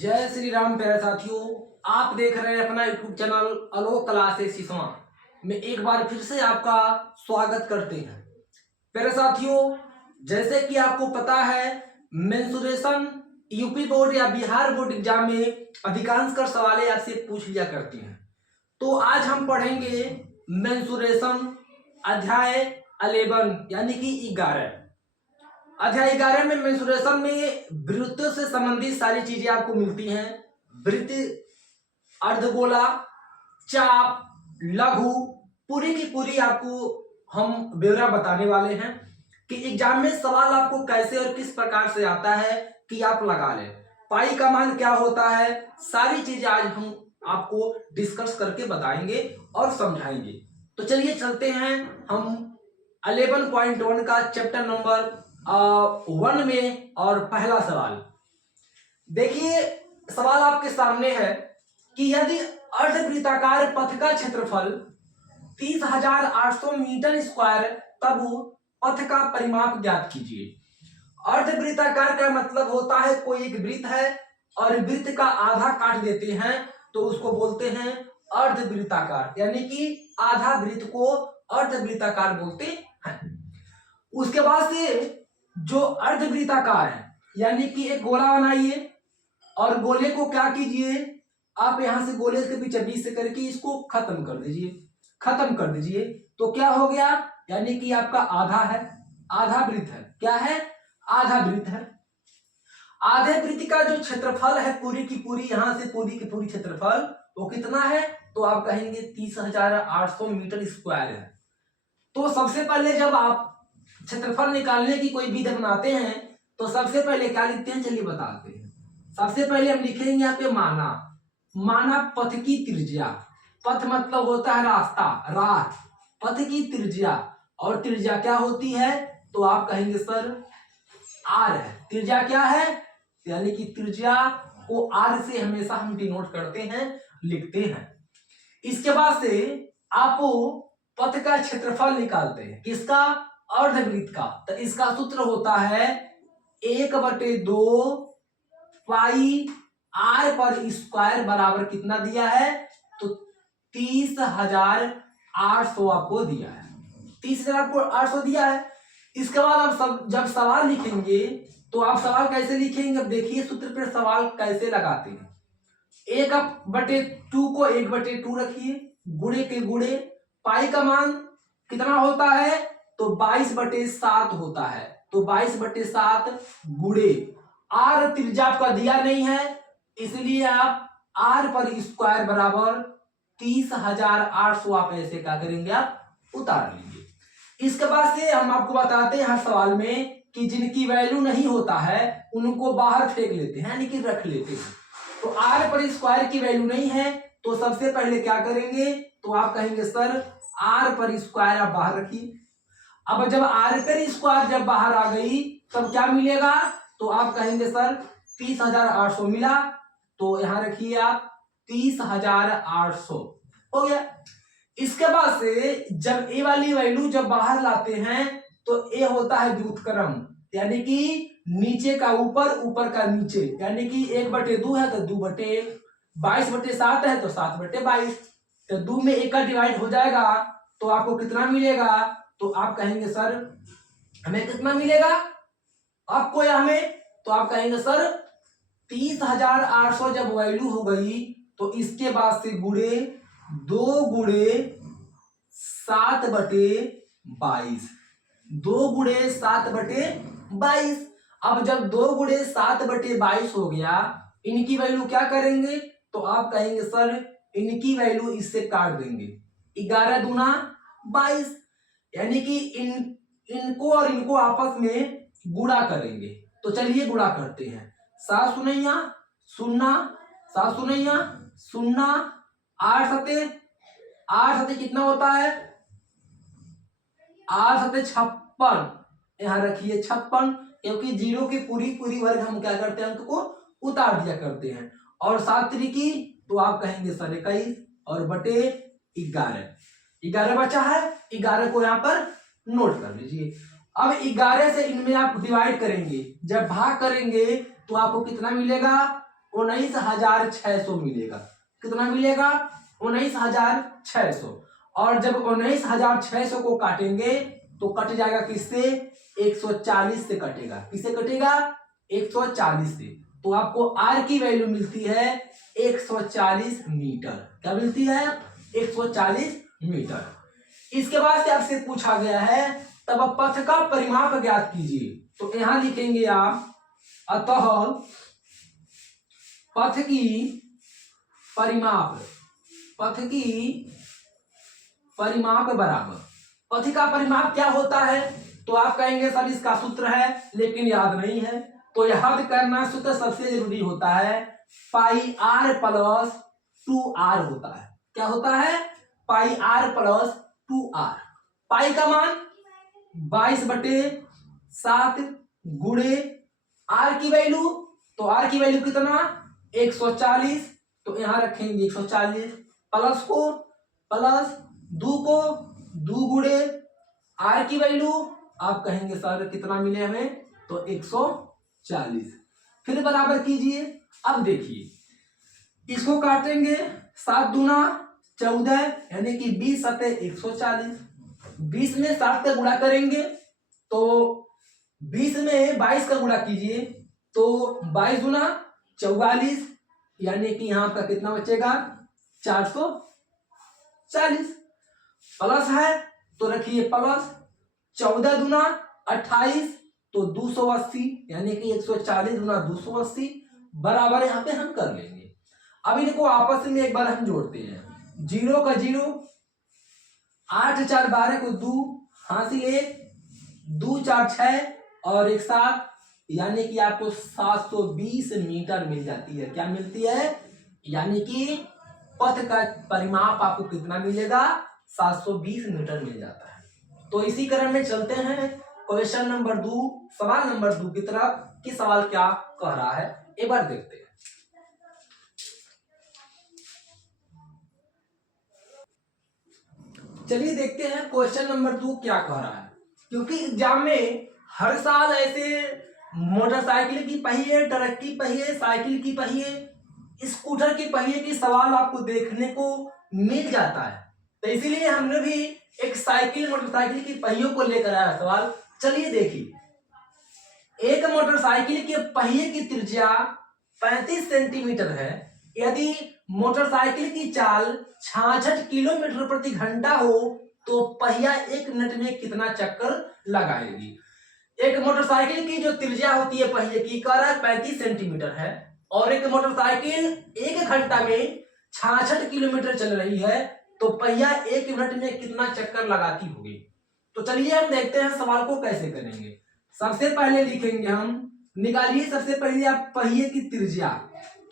जय श्री राम प्यारे साथियों। आप देख रहे हैं अपना यूट्यूब चैनल आलोक क्लासेस सिसवा में एक बार फिर से आपका स्वागत करते हैं। प्यारे साथियों, जैसे कि आपको पता है मेंसुरेशन यूपी बोर्ड या बिहार बोर्ड एग्जाम में अधिकांश कर सवालें आपसे पूछ लिया करती हैं। तो आज हम पढ़ेंगे मेंसुरेशन अध्याय 11 यानी कि 11। अध्याय 11 में मेंसुरेशन में वृत्तों से संबंधित सारी चीजें आपको मिलती हैं। वृत्त, अर्धगोला, चाप, लघु, पूरी की पूरी आपको हम ब्यौरा बताने वाले हैं कि एग्जाम में सवाल आपको कैसे और किस प्रकार से आता है कि आप लगा लें। पाई का मान क्या होता है, सारी चीजें आज हम आपको डिस्कस करके बताएंगे और समझाएंगे। तो चलिए चलते हैं हम 11.1 का चैप्टर नंबर 1 में। और पहला सवाल देखिए, सवाल आपके सामने है कि यदि अर्धवृत्ताकार पथ का क्षेत्रफल 30,800 मीटर स्क्वायर तब पथ का परिमाप ज्ञात कीजिए। अर्धवृत्ताकार का मतलब होता है कोई एक वृत्त है और वृत्त का आधा काट देते हैं तो उसको बोलते हैं अर्धवृत्ताकार, यानी कि आधा वृत्त को अर्धवृत्ताकार बोलते हैं। उसके बाद से जो अर्धवृत्ताकार है यानी कि एक गोला बनाइए और गोले को क्या कीजिए, आप यहां से गोले के बीच बीच से करके इसको खत्म कर दीजिए। तो क्या हो गया, यानी कि आपका आधा है, आधा वृत्त है। क्या है? आधा वृत्त है। आधे वृत्त का जो क्षेत्रफल है पूरी की पूरी, यहां से पूरी की पूरी क्षेत्रफल वो कितना है, तो आप कहेंगे 30,800 मीटर स्क्वायर है। तो सबसे पहले जब आप क्षेत्रफल निकालने की कोई विधि बनाते हैं तो सबसे पहले क्या लिखते हैं, चलिए बताते हैं। सबसे पहले हम लिखेंगे यहाँ पे माना पथ की त्रिज्या। पथ मतलब होता है रास्ता, राह। पथ की त्रिज्या, और त्रिज्या क्या होती है, तो आप कहेंगे सर आर है। त्रिज्या क्या है, यानी कि त्रिज्या को आर से हमेशा हम डिनोट करते हैं, लिखते हैं। इसके बाद से आप पथ का क्षेत्रफल निकालते हैं, किसका, अर्धवृत्त का। तो इसका सूत्र होता है 1/2 पाई आर पर स्क्वायर बराबर कितना दिया है, तो 30,800 आपको दिया है। 30,800 दिया है। इसके बाद आप जब सवाल लिखेंगे तो आप सवाल कैसे लिखेंगे, अब देखिए सूत्र पर सवाल कैसे लगाते हैं। 1/2 को 1/2 रखिए, गुणे के गुणे, पाई का मान कितना होता है, तो 22/7 होता है। तो 22/7 गुणे आर त्रिज्या आपका दिया नहीं है, इसलिए आप आर पर स्क्वायर बराबर 30,800 आप ऐसे क्या करेंगे, आप उतार लेंगे। इसके बाद से हम आपको बताते हैं हर सवाल में कि जिनकी वैल्यू नहीं होता है उनको बाहर फेंक लेते हैं, यानी कि रख लेते हैं। तो आर पर स्क्वायर की वैल्यू नहीं है तो सबसे पहले क्या करेंगे, तो आप कहेंगे सर आर पर स्क्वायर आप बाहर रखिए। अब जब आर पर स्क्वायर जब बाहर आ गई तब क्या मिलेगा, तो आप कहेंगे सर 30,800 मिला। तो यहां रखिए आप 30,800 हो गया। इसके बाद से जब ए वाली वैल्यू जब बाहर लाते हैं तो ए होता है व्युत्क्रम, यानी कि नीचे का ऊपर, ऊपर का नीचे, यानी कि 1/2 है तो 2/1, 22/7 है तो 7/22। तो 2 में 1 का डिवाइड हो जाएगा तो आपको कितना मिलेगा, तो आप कहेंगे सर हमें कितना मिलेगा आपको या हमें, तो आप कहेंगे सर 30,800 जब वैल्यू हो गई तो इसके बाद से गुणे 2 गुणे 7/22, 2 गुणे 7/22। अब जब 2 गुणे 7/22 हो गया, इनकी वैल्यू क्या करेंगे, तो आप कहेंगे सर इनकी वैल्यू इससे काट देंगे, 11 दूना 22, यानी कि इनको और इनको आपस में गुणा करेंगे। तो चलिए गुणा करते हैं। 7 सुनैया 0, 7 सुनैया 0, 8 सते कितना होता है, 8 सते 56, यहां रखिए 56, क्योंकि 0 की पूरी पूरी वर्ग हम क्या करते हैं, अंक को उतार दिया करते हैं। और 7 त्रिकी तो आप कहेंगे सर 21 और बटे 11 बचा है, 11 को यहां पर नोट कर लीजिए। अब 11 से इनमें आप डिवाइड करेंगे, जब भाग करेंगे तो आपको कितना मिलेगा, 19,600 मिलेगा। कितना मिलेगा? 19,600। और जब 19,600 को काटेंगे तो कट जाएगा किससे? 140 से कटेगा। किससे कटेगा? 140 से। तो आपको आर की वैल्यू मिलती है 140 मीटर। क्या मिलती है? 140 मीटर। इसके बाद से आपसे पूछा गया है तब पथ का परिमाप ज्ञात कीजिए। तो यहां लिखेंगे आप, अतः पथ की परिमाप बराबर, पथ का परिमाप क्या होता है? तो आप कहेंगे सर इसका सूत्र है लेकिन याद नहीं है। तो याद करना सूत्र सबसे जरूरी होता है, पाई आर प्लस 2r होता है। क्या होता है? पाई आर प्लस 2r। पाई का मान 22/7 गुणे आर की वैल्यू, तो आर की वैल्यू कितना? 140। तो यहां रखेंगे 140 प्लस को प्लस 2 को 2 गुणे आर की वैल्यू आप कहेंगे सर कितना मिले हमें? तो 140। फिर बराबर कीजिए। अब देखिए इसको काटेंगे, 7 दूना 14 यानी कि 20 सते 140। 20 में 7 का गुणा करेंगे तो 20 में 22 का गुणा कीजिए तो 22 दूना 44 यानी कि यहां का कितना बचेगा? 440। प्लस है तो रखिए प्लस, 14 दूना 28 तो 280 यानी कि 140 दूना 280 बराबर यहां पे हम कर लेंगे। अब इनको आपस में एक बार हम जोड़ते हैं। 0 का 0, 8 4 12 को 2 हासिल 1, 2 4 6 और 1 7 यानी कि आपको 720 मीटर मिल जाती है। क्या मिलती है? यानी कि पथ का परिमाप आपको कितना मिलेगा? 720 मीटर मिल जाता है। तो इसी क्रम में चलते हैं क्वेश्चन नंबर 2, सवाल नंबर 2 की तरफ कि सवाल क्या कह रहा है, एक बार देखते हैं। चलिए देखते हैं क्वेश्चन नंबर 2 क्या कह रहा है। क्योंकि एग्जाम में हर साल ऐसे मोटरसाइकिल की पहिए, ट्रक की पहिए, साइकिल की पहिए, स्कूटर की पहिए की सवाल आपको देखने को मिल जाता है। तो इसीलिए हमने भी एक साइकिल मोटरसाइकिल की पहियों को लेकर आया सवाल। चलिए देखिए, एक मोटरसाइकिल के पहिए की त्रिज्या 35 सेंटीमीटर है। यदि मोटरसाइकिल की चाल 66 किलोमीटर प्रति घंटा हो तो पहिया 1 मिनट में कितना चक्कर लगाएगी? एक मोटरसाइकिल की जो त्रिज्या होती है पहिए की, कह रहा है 35 सेंटीमीटर है और एक मोटरसाइकिल 1 घंटा में 66 किलोमीटर चल रही है तो पहिया 1 मिनट में कितना चक्कर लगाती होगी? तो चलिए हम देखते हैं सवाल को कैसे करेंगे। सबसे पहले लिखेंगे हम, निकालिए सबसे पहले आप पहिए की त्रिज्या।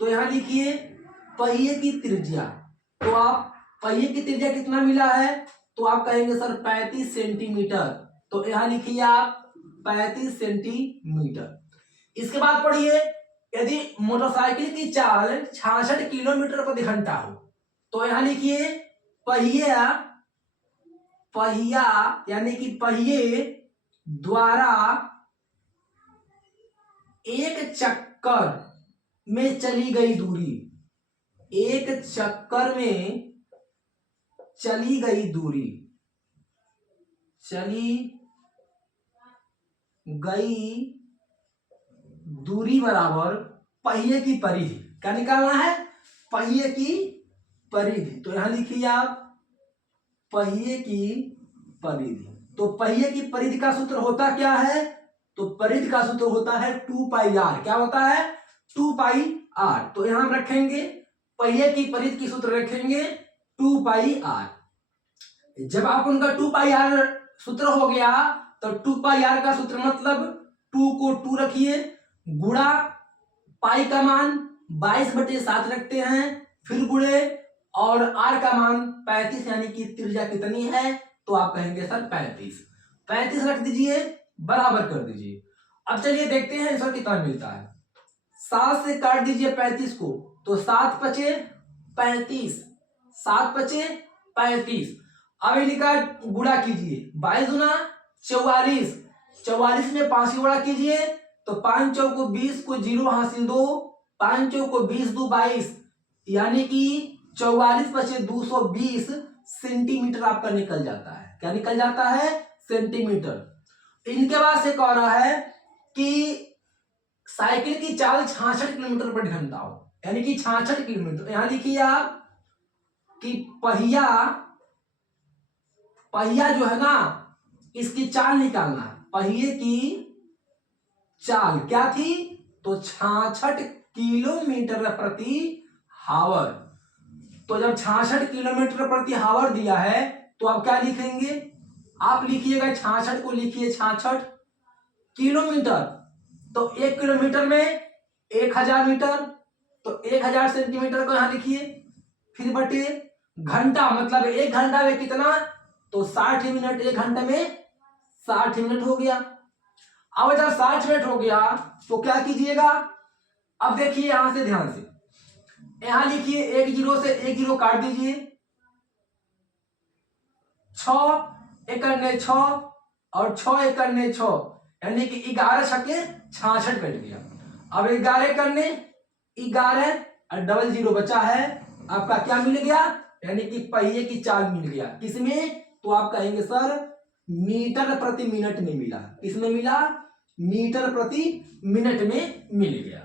तो यहां लिखिए पहिए की त्रिज्या। तो आप पहिए की त्रिज्या कितना मिला है? तो आप कहेंगे सर 35 सेंटीमीटर। तो यहां लिखिए आप 35 सेंटीमीटर। इसके बाद पढ़िए, यदि मोटरसाइकिल की चाल 66 किलोमीटर प्रति घंटा हो तो यहां लिखिए पहिया यानी कि पहिए द्वारा एक चक्कर में चली गई दूरी, एक चक्कर में चली गई दूरी, चली गई दूरी बराबर पहिए की परिधि। क्या निकालना है? पहिए की परिधि। तो यहां लिखिए आप पहिए की परिधि। तो पहिए की परिधि का सूत्र होता क्या है? तो परिधि का सूत्र होता है 2πr। क्या होता है? 2πr। तो यहां हम रखेंगे पहिए की परिधि की सूत्र रखेंगे 2πr। जब आप उनका 2πr सूत्र हो गया तो 2πr का सूत्र मतलब 2 को 2 रखिए गुणा पाई का मान 22/7 रखते हैं, फिर गुणे और r का मान 35 यानी कि त्रिज्या कितनी है? तो आप कहेंगे सर 35 रख दीजिए, बराबर कर दीजिए। अब चलिए देखते हैं इसका कितना मिलता है। 7 से काट दीजिए 35 को तो 7 पचे 35, 7 पचे 35। अब इनका गुणा कीजिए, 22 गुना 44 में 5 की गुणा कीजिए तो 5 चौको 20 को 0 हासिल 2 5 चौको 20 2 22, यानी कि 44 बचे 220 सेंटीमीटर आपका निकल जाता है। क्या निकल जाता है? सेंटीमीटर। इनके बाद से कह रहा है कि साइकिल की चाल 66 किलोमीटर प्रति घंटा हो, यानी कि 66 किलोमीटर। यहां लिखिए आप कि पहिया जो है ना, इसकी चाल निकालना है। पहिए की चाल क्या थी? तो 66 किलोमीटर प्रति हावर। तो जब 66 किलोमीटर प्रति हावर दिया है तो आप क्या लिखेंगे? आप लिखिएगा 66 को लिखिए 66 किलोमीटर, तो 1 किलोमीटर में 1000 मीटर, तो 1000 सेंटीमीटर को यहां लिखिए। फिर बटे घंटा, मतलब 1 घंटा में कितना? तो 60 मिनट। 1 घंटे में 60 मिनट हो गया। अब जब 60 मिनट हो गया तो क्या कीजिएगा? अब देखिए यहां से ध्यान से, यहां लिखिए 1 0 से 1 0 काट दीजिए। 6 1 6 और 6 1 6, यानी कि 11 छक्के 66 कट गया। अब 11 करने 11 और डबल 0 बचा है आपका, क्या मिल गया? यानी कि पहिए की चाल मिल गया। किसमें? तो आप कहेंगे सर मीटर प्रति मिनट में मिला। किसमें मिला? मीटर प्रति मिनट में मिल गया।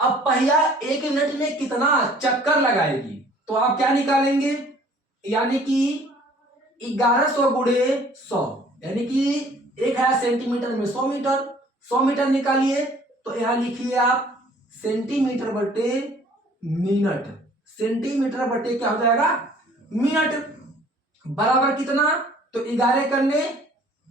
अब पहिया 1 मिनट में कितना चक्कर लगाएगी? तो आप क्या निकालेंगे? यानी कि 1100 गुणे 100, यानी कि 1000 सेंटीमीटर में 100 मीटर। 100 मीटर निकालिए तो यहां लिखिए आप सेंटीमीटर बटे मिनट। सेंटीमीटर बटे क्या हो जाएगा? मिनट। बराबर कितना? तो 11 करने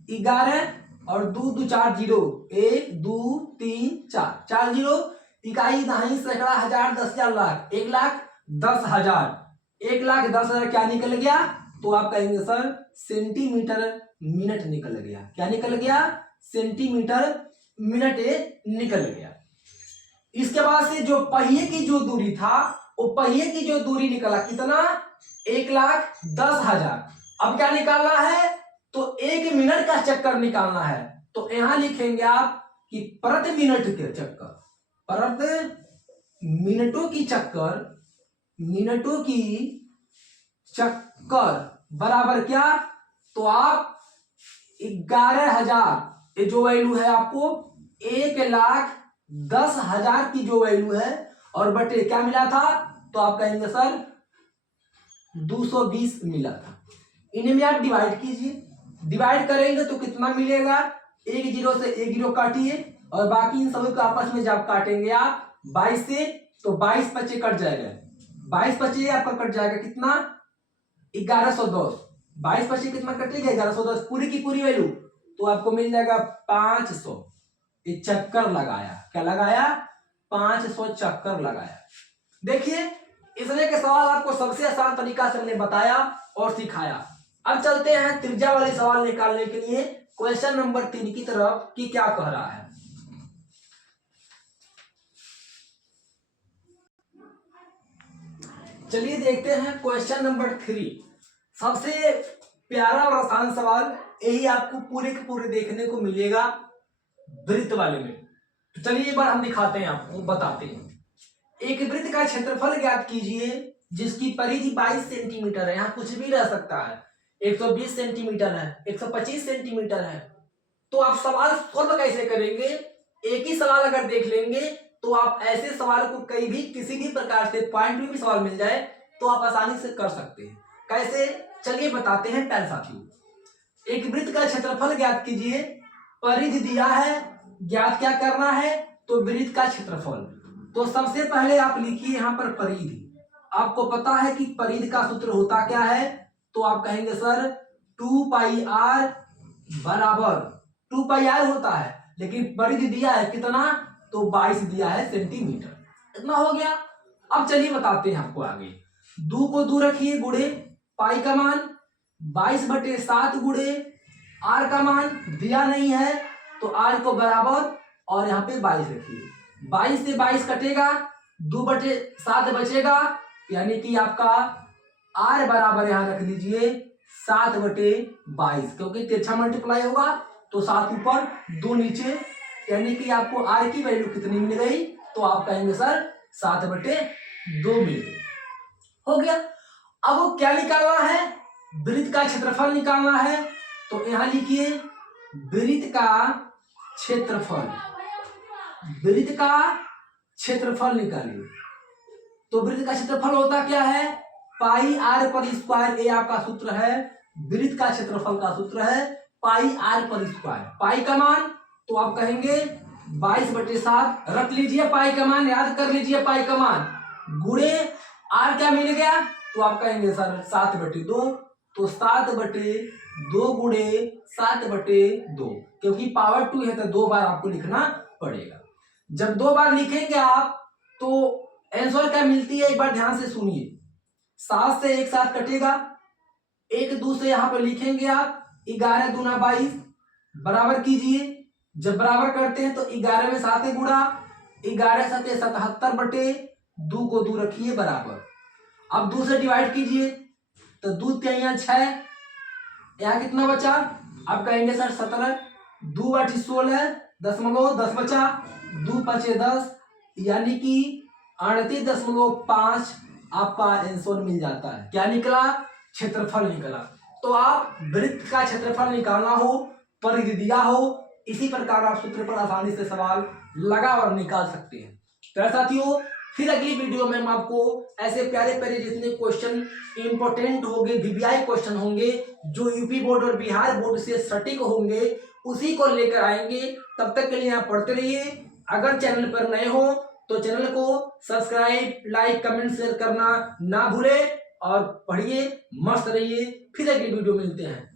11 और 2 2 4 0, 1 2 3 4 4 0, इकाई दहाई सैकड़ा हजार 10,000 लाख, 1,10,000। 1,10,000 क्या निकल गया? तो आप कहेंगे सर सेंटीमीटर मिनट निकल गया। क्या निकल गया? सेंटीमीटर मिनट निकल गया। इसके बाद से जो पहिए की जो दूरी था, वो पहिए की जो दूरी निकला कितना? 1,10,000। अब क्या निकालना है? तो 1 मिनट का चक्कर निकालना है। तो यहां लिखेंगे आप कि प्रति मिनट के चक्कर, प्रति मिनटों की चक्कर, मिनटों की चक्कर बराबर क्या? तो आप 11,000, ये जो वैल्यू है आपको 1,10,000 की जो वैल्यू है, और बटे क्या मिला था? तो आप कहेंगे सर 220 मिला था। इन्हें में आप डिवाइड कीजिए। डिवाइड करेंगे तो कितना मिलेगा? 1 0 से 1 0 काटिए, और बाकी इन सभी को आपस में जब काटेंगे आप 22 से, तो 22 बच्चे कट जाएगा। 22 बच्चे आपका कट जाएगा कितना? 1110। 22 बच्चे कितना कटेगा? 1110, पूरी की पूरी वैल्यू। तो आपको मिल जाएगा 500। ये चक्कर लगाया। क्या लगाया? 500 चक्कर लगाया। देखिए इस तरह के सवाल आपको सबसे आसान तरीका से हमने बताया और सिखाया। अब चलते हैं त्रिज्या वाले सवाल निकालने के लिए क्वेश्चन नंबर 3 की तरफ, कि क्या कह रहा है। चलिए देखते हैं क्वेश्चन नंबर 3। सबसे प्यारा और आसान सवाल, यही आपको पूरे के पूरे देखने को मिलेगा वृत्त वाले में। तो चलिए एक बार हम दिखाते हैं, आपको बताते हैं। एक वृत्त का क्षेत्रफल ज्ञात कीजिए जिसकी परिधि 22 सेंटीमीटर है। यहाँ कुछ भी रह सकता है, 120 सेंटीमीटर है, 125 सेंटीमीटर है। तो आप सवाल सॉल्व कैसे करेंगे? एक ही सवाल अगर देख लेंगे तो आप ऐसे सवाल को कहीं भी किसी भी प्रकार से पॉइंट में भी सवाल मिल जाए तो आप आसानी से कर सकते हैं। कैसे? चलिए बताते हैं प्यारे साथियों। एक वृत्त का क्षेत्रफल ज्ञात कीजिए, परिधि दिया है, ज्ञात क्या करना है? तो वृत्त का क्षेत्रफल। तो सबसे पहले आप लिखिए यहाँ पर परिधि। आपको पता है कि परिधि का सूत्र होता क्या है? तो आप कहेंगे सर 2πr बराबर 2πr होता है, लेकिन परिधि दिया है कितना? तो 22 दिया है सेंटीमीटर। इतना हो गया। अब चलिए बताते हैं आपको आगे। 2 को 2 रखिए, गुणे पाई का मान 22/7 गुणे r का मान दिया नहीं है, तो r को बराबर और यहाँ पे 22 रखिए। 22 से 22 कटेगा, 2/7 बचेगा, यानी कि आपका r बराबर यहां रख लीजिए 7/22, क्योंकि तिरछा मल्टीप्लाई होगा तो 7 ऊपर 2 नीचे, यानी कि आपको r की वैल्यू कितनी मिल गई? तो आप कहेंगे सर 7/2 मिल गए। हो गया। अब वो क्या निकालना है, वृत्त का क्षेत्रफल निकालना है। तो यहां लिखिए वृत्त का क्षेत्रफल, वृत्त का क्षेत्रफल निकालिए। तो वृत्त का क्षेत्रफल होता क्या है, पाई आर पर स्क्वायर। ये आपका सूत्र है, वृत्त का क्षेत्रफल का सूत्र है पाई आर पर स्क्वायर। पाई का मान तो आप कहेंगे 22/7 रख लीजिए, पाई का मान याद कर लीजिए, पाई का मान गुणे आर क्या मिल गया, तो आप कहेंगे सर 7/2। तो 7/2 गुणे 7/2, क्योंकि पावर 2 है तो 2 बार आपको लिखना पड़ेगा। जब 2 बार लिखेंगे आप तो आंसर क्या मिलती है, एक बार ध्यान से सुनिए। 7 से 1 7 कटेगा, 1 2 से यहां पर लिखेंगे आप 11 दूना 22 बराबर कीजिए। जब बराबर करते हैं तो 11 में 7 गुणा 11 7 77/2 को 2 रखिए बराबर। अब 2 से डिवाइड कीजिए तो 2 3 6, यहाँ कितना बचा, आप कहेंगे सर 17, 2 8 16 10 बचा, 2 5 10, यानी कि 38.5 आपका आंसर मिल जाता है। क्या निकला, क्षेत्रफल निकला। तो आप वृत्त का क्षेत्रफल निकालना हो, परिधि दिया हो, इसी प्रकार आप सूत्र पर आसानी से सवाल लगा और निकाल सकते हैं। तो साथियों फिर अगली वीडियो में हम आपको ऐसे प्यारे प्यारे जितने क्वेश्चन इंपॉर्टेंट होंगे, वीवीआई क्वेश्चन होंगे जो यूपी बोर्ड और बिहार बोर्ड से सटीक होंगे, उसी को लेकर आएंगे। तब तक के लिए आप पढ़ते रहिए। अगर चैनल पर नए हो तो चैनल को सब्सक्राइब, लाइक, कमेंट, शेयर करना ना भूले और पढ़िए, मस्त रहिए। फिर अगली वीडियो मिलते हैं।